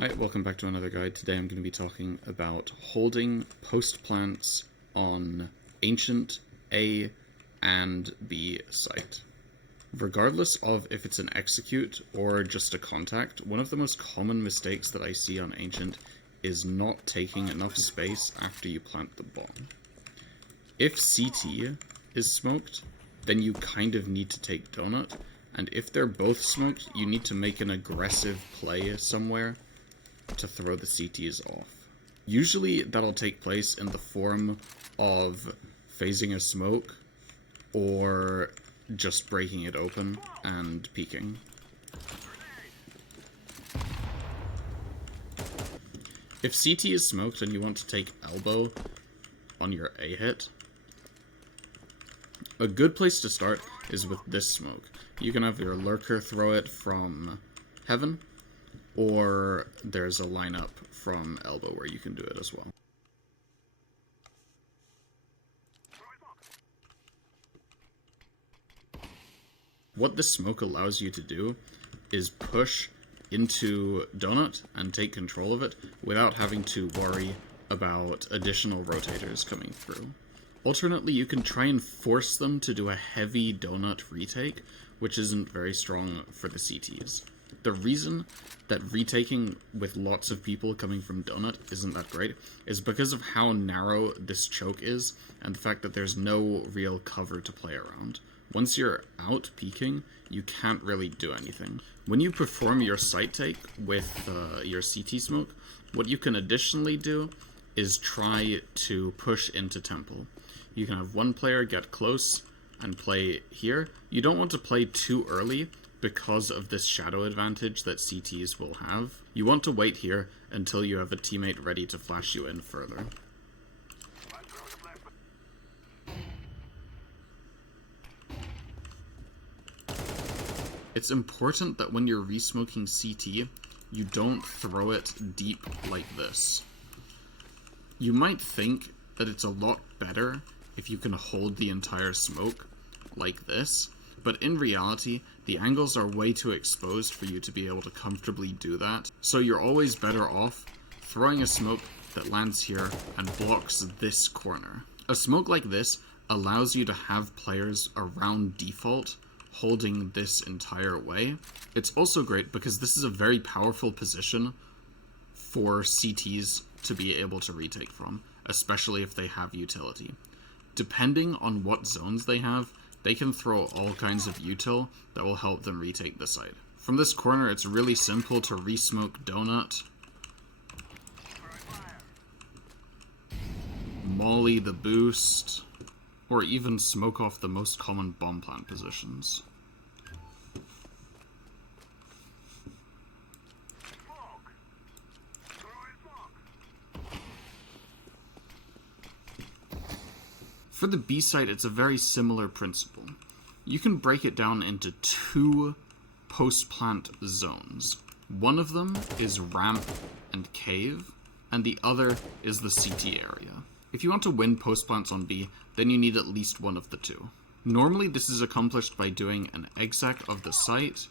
Hi, welcome back to another guide. Today I'm going to be talking about holding postplants on ancient A and B site. Regardless of if it's an execute or just a contact, one of the most common mistakes that I see on ancient is not taking enough space after you plant the bomb. If CT is smoked, then you kind of need to take donut, and if they're both smoked, you need to make an aggressive play somewhere to throw the CTs off. Usually that'll take place in the form of phasing a smoke or just breaking it open and peeking. If CT is smoked and you want to take elbow on your A hit, a good place to start is with this smoke. You can have your lurker throw it from heaven, or there's a lineup from elbow where you can do it as well. What this smoke allows you to do is push into donut and take control of it without having to worry about additional rotators coming through. Alternately, you can try and force them to do a heavy donut retake, which isn't very strong for the CTs. The reason that retaking with lots of people coming from donut isn't that great is because of how narrow this choke is and the fact that there's no real cover to play around. Once you're out peeking, you can't really do anything. When you perform your sight take with your CT smoke, what you can additionally do is try to push into temple. You can have one player get close and play here. You don't want to play too early because of this shadow advantage that CTs will have. You want to wait here until you have a teammate ready to flash you in further. It's important that when you're resmoking CT, you don't throw it deep like this. You might think that it's a lot better if you can hold the entire smoke like this, but in reality, the angles are way too exposed for you to be able to comfortably do that. So you're always better off throwing a smoke that lands here and blocks this corner. A smoke like this allows you to have players around default holding this entire way. It's also great because this is a very powerful position for CTs to be able to retake from, especially if they have utility. Depending on what zones they have, they can throw all kinds of util that will help them retake the site. From this corner, it's really simple to resmoke donut, molly the boost, or even smoke off the most common bomb plant positions. For the B site, it's a very similar principle. You can break it down into two post-plant zones. One of them is ramp and cave, and the other is the CT area. If you want to win post-plants on B, then you need at least one of the two. Normally this is accomplished by doing an exec of the site,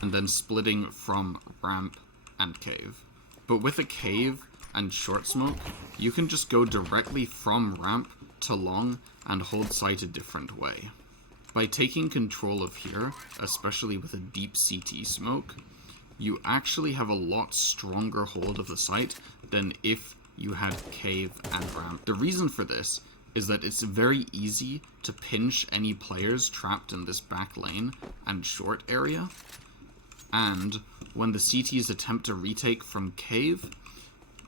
and then splitting from ramp and cave. But with a cave and short smoke, you can just go directly from ramp to long and hold site a different way. By taking control of here, especially with a deep CT smoke, you actually have a lot stronger hold of the site than if you had cave and ramp. The reason for this is that it's very easy to pinch any players trapped in this back lane and short area, and when the CTs attempt to retake from cave,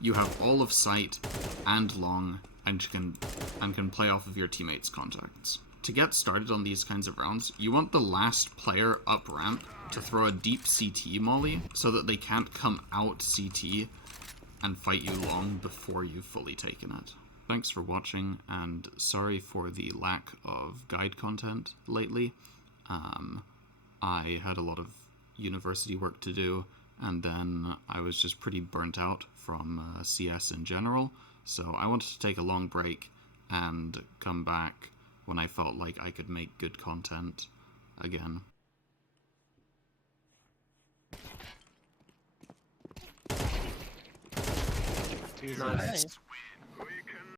you have all of sight and long and can play off of your teammates' contacts. To get started on these kinds of rounds, you want the last player up ramp to throw a deep CT molly so that they can't come out CT and fight you long before you've fully taken it. Thanks for watching, and sorry for the lack of guide content lately. I had a lot of university work to do, and then I was just pretty burnt out from CS in general, so I wanted to take a long break and come back when I felt like I could make good content again. Jesus. Nice. Nice.